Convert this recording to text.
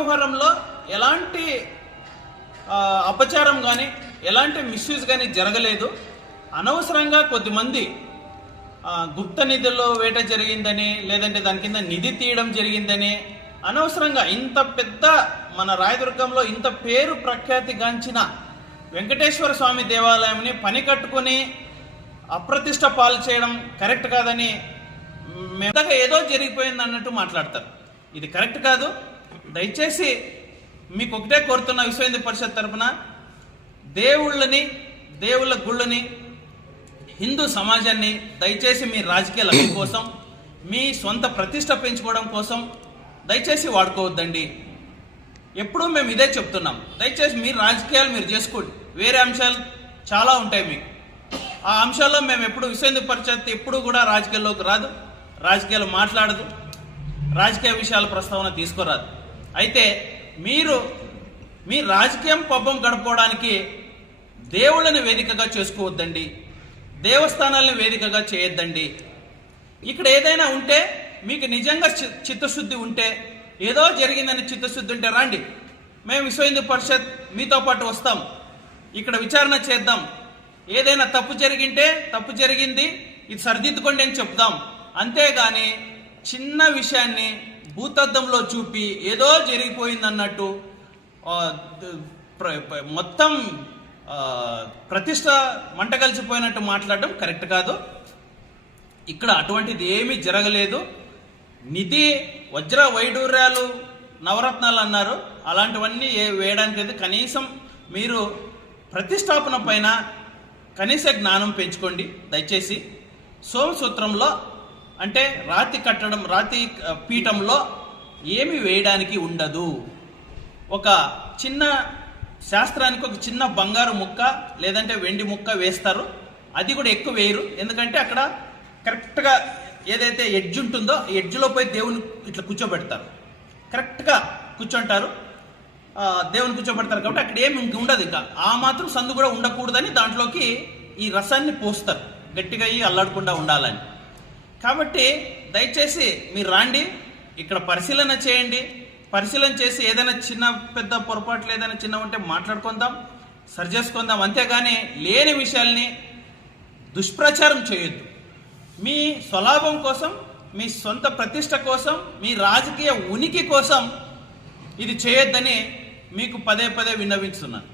వ్యవహారంలో ఎలాంటి అపచారం కానీ ఎలాంటి మిస్యూజ్ కానీ జరగలేదు. అనవసరంగా కొద్దిమంది గుప్త నిధుల్లో వేట జరిగిందని లేదంటే దాని కింద నిధి తీయడం జరిగిందని అనవసరంగా ఇంత పెద్ద మన రాయదుర్గంలో ఇంత పేరు ప్రఖ్యాతిగాంచిన వెంకటేశ్వర స్వామి దేవాలయంని పని కట్టుకొని అప్రతిష్ట పాలు చేయడం కరెక్ట్ కాదని మెత్తగా ఏదో జరిగిపోయింది అన్నట్టు మాట్లాడతారు. ఇది కరెక్ట్ కాదు. దయచేసి మీకు ఒకటే కోరుతున్న విశ్వ హిందూ పరిషత్ తరపున దేవుళ్ళని దేవుళ్ళ గుళ్ళని హిందూ సమాజాన్ని దయచేసి మీ రాజకీయ లబ్ధి కోసం మీ సొంత ప్రతిష్ట పెంచుకోవడం కోసం దయచేసి వాడుకోవద్దండి. ఎప్పుడూ మేము ఇదే చెప్తున్నాం. దయచేసి మీ రాజకీయాలు మీరు చేసుకోండి. వేరే అంశాలు చాలా ఉంటాయి మీకు. ఆ అంశాల్లో మేము ఎప్పుడు విశ్వేంద్ర పరిషత్ ఎప్పుడు కూడా రాజకీయాల్లోకి రాదు రాజకీయాలు మాట్లాడదు రాజకీయ విషయాల ప్రస్తావన తీసుకురాదు. అయితే మీరు మీ రాజకీయం పబ్బం గడుపుకోవడానికి దేవుళ్ళని వేదికగా చేసుకోవద్దండి. దేవస్థానాలను వేదికగా చేయొద్దండి. ఇక్కడ ఏదైనా ఉంటే మీకు నిజంగా చిత్తశుద్ధి ఉంటే ఏదో జరిగిందని చిత్తశుద్ధి ఉంటే రండి. మేము విశ్వ హిందూ పరిషత్ మీతో పాటు వస్తాం. ఇక్కడ విచారణ చేద్దాం. ఏదైనా తప్పు జరిగింటే తప్పు జరిగింది ఇది సరిదిద్దుకోండి అని చెప్దాం. అంతేగాని చిన్న విషయాన్ని భూతద్దంలో చూపి ఏదో జరిగిపోయిందన్నట్టు మొత్తం ప్రతిష్ట మంట కలిసిపోయినట్టు మాట్లాడడం కరెక్ట్ కాదు. ఇక్కడ అటువంటిది ఏమీ జరగలేదు. నిధి వజ్ర వైడూర్యాలు నవరత్నాలు అన్నారు. అలాంటివన్నీ ఏ వేయడానికి అయితే కనీసం మీరు ప్రతిష్టాపన పైన కనీస జ్ఞానం పెంచుకోండి. దయచేసి సోమసూత్రంలో అంటే రాతి కట్టడం రాతి పీఠంలో ఏమి వేయడానికి ఉండదు. ఒక చిన్న శాస్త్రానికి ఒక చిన్న బంగారు ముక్క లేదంటే వెండి ముక్క వేస్తారు. అది కూడా ఎక్కువ వేయరు. ఎందుకంటే అక్కడ కరెక్ట్గా ఏదైతే ఎడ్జ్ ఉంటుందో ఎడ్జ్లో పోయి దేవుని ఇట్లా కూర్చోబెడతారు. కరెక్ట్గా కూర్చుంటారు. దేవుని కూర్చోబెడతారు కాబట్టి అక్కడ ఏమి ఉండదు ఇంకా. ఆ మాత్రం సందు కూడా ఉండకూడదని దాంట్లోకి ఈ రసాన్ని పోస్తారు. గట్టిగా అయ్యి అల్లాడకుండా ఉండాలని. కాబట్టి దయచేసి మీరు రాండి. ఇక్కడ పరిశీలన చేయండి. పరిశీలన చేసి ఏదైనా చిన్న పెద్ద పొరపాట్లు ఏదైనా చిన్న ఉంటే మాట్లాడుకుందాం సరి చేసుకుందాం. అంతేగాని లేని విషయాల్ని దుష్ప్రచారం చేయొద్దు. మీ స్వలాభం కోసం మీ సొంత ప్రతిష్ట కోసం మీ రాజకీయ ఉనికి కోసం ఇది చేయొద్దని మీకు పదే పదే విన్నవించున్నాను